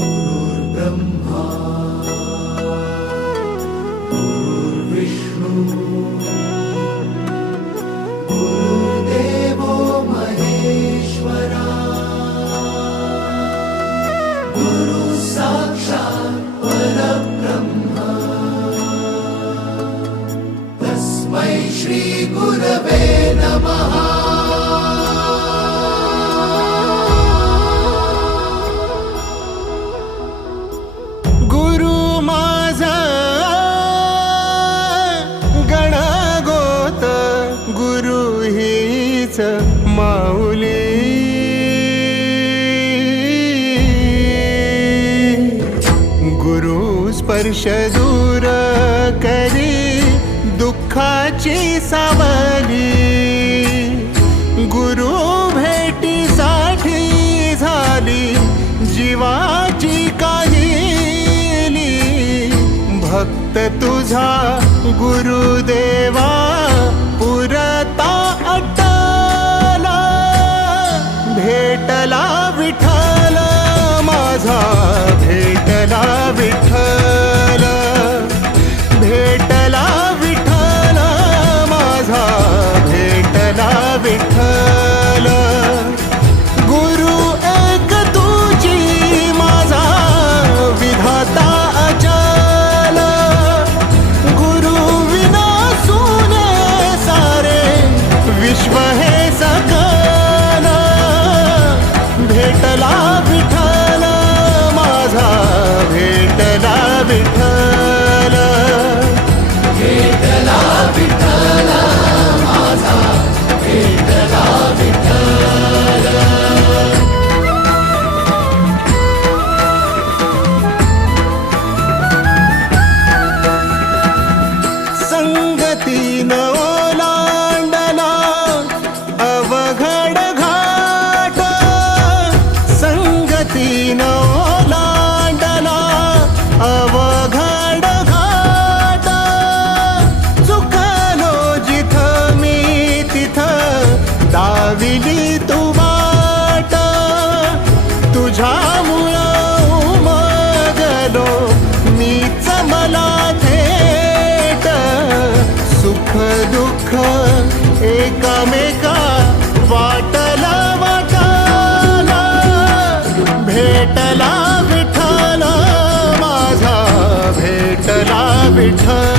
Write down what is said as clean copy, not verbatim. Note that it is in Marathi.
गुरुर्ब्रह्मा गुरुर्विष्णू गुरुर्देवो महेश्वरा गुरु साक्षात् परब्रह्म तस्मै श्री गुरवे नमः। माऊली गुरु स्पर्श दूर करी दुःखाची सावली, गुरु भेटीसाठी झाली जीवाची काहिली। भक्त तुझा गुरुदेवा पुरता भेटला विठ्ठल माझा, भेटला विठ्ठल, भेटला विठ्ठल माझा, भेटला विठ्ठल। गुरु एक तुझी माझा विधाता अचल, गुरु विना सुने सारे विश्व हे सकल। भेटला विठ्ठल माझा, भेटला विठ्ठल, भेटला विठ्ठल माझा, भेटला विठ्ठल। संगतीन ओलांडला अवघड घाट, संगतीन ओलांडला अवघड घाट। चुकलो जिथं मी तिथं दाविली तू वाट, तुझ्यामुळं उमगलो मीच मला थेट। सुख दुःख एकामेका वाटला वाटाला, भेटला विठ्ठल माझा, भेटला विठ्ठल।